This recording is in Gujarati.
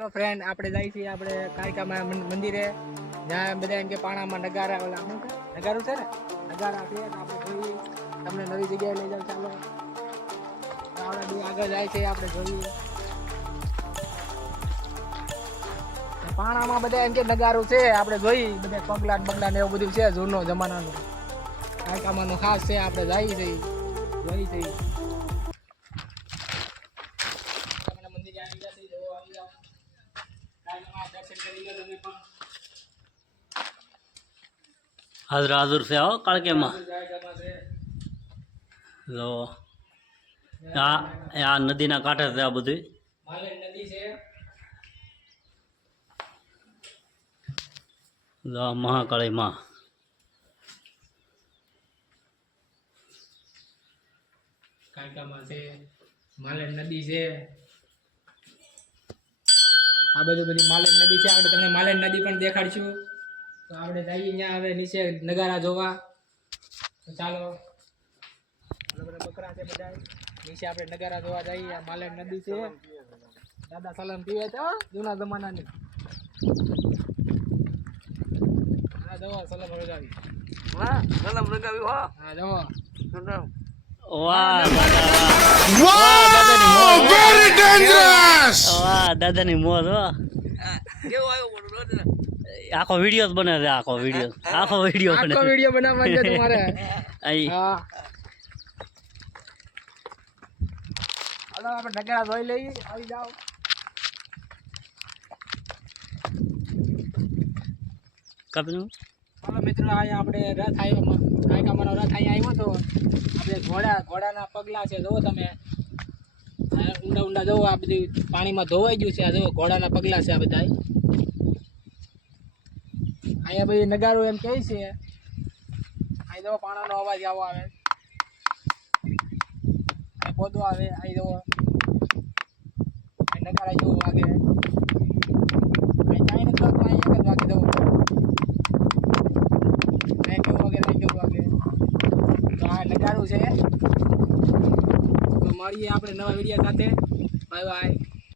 હેલો ફ્રેન્ડ, આપણે જઈએ છીએ આપણે કારિકા મંદિરે. જ્યાં બધા એમ કે પાણામાં નગારા ઓલા શું નગારું છે ને, નગારા છે. આપણે જોઈએ, તમને નવી જગ્યાએ લઈ જાવ. ચાલો આપણે આગળ જાય છે, આપણે જોઈએ. પાણામાં બધા એમ કે નગારું છે, આપણે જોઈ બધા પગલા બગલા ને એવું બધું છે, જૂનો જમાનાનું કારિકામાં ખાસ છે. આપણે જઈએ છીએ, જોઈ છીએ. મંદિરે આવી ગયા છે, જોવા આવી જાવ. હાજર હાજર છે આવો કાળકેમાં લો આ નદીના કાંઠે છે આ બધું. નદી છે. લો મહાકાળી માં કાંકામાં છે, માલેન નદી છે. આ બધું બધી માલેન નદી છે. આપણે તમને માલેન નદી પણ દેખાડશું. તો આપણે જઈએ ત્યાં હવે નીચે નગારા જોવા. તો ચાલો, બધા બકરા છે બધા. નીચે આપણે નગારા જોવા જઈએ. આ માલેન નદી છે. દાદા સલામ પીવે છે જૂના જમાનાની. હા જોવા સલામ લગાવી. હા સલામ લગાવ્યું. હા જોવા. વાહ Very dangerous! વાહ દાદાની મોજ. વાહ કેવું આવ્યું આખો વિડીયો જ બને છે. આખો વિડીયો બને. આખો વિડીયો બનાવવા છે તમારે. અહીં હા હાલો આપણે નગારા જોઈ લઈએ. આવી જાઓ. કપનું હાલો મિત્રો, અહીંયા આપણે રથ આવ્યો, કાયકામાનો રથ અહીંયા આવ્યો તો આપણે ઘોડાના પગલા છે. જુઓ તમે, ઊંડા ઊંડા જુઓ. આ બધી પાણીમાં ધોવાઈ ગયું છે. આ જુઓ ઘોડાના પગલા છે આ બધા. અહીંયા બધી નગારું એમ કહે છે. અહીં જુઓ પાણાનો અવાજ આવો આવે, પોદો આવે. અહીં જુઓ નગારા જેવું વાગે. અહીં કાંઈ નથી વાગતું, અહીં એક જ વાગે. જુઓ નગારું છે. તો મળીએ આપણે નવા વિડીયો સાથે. Bye bye.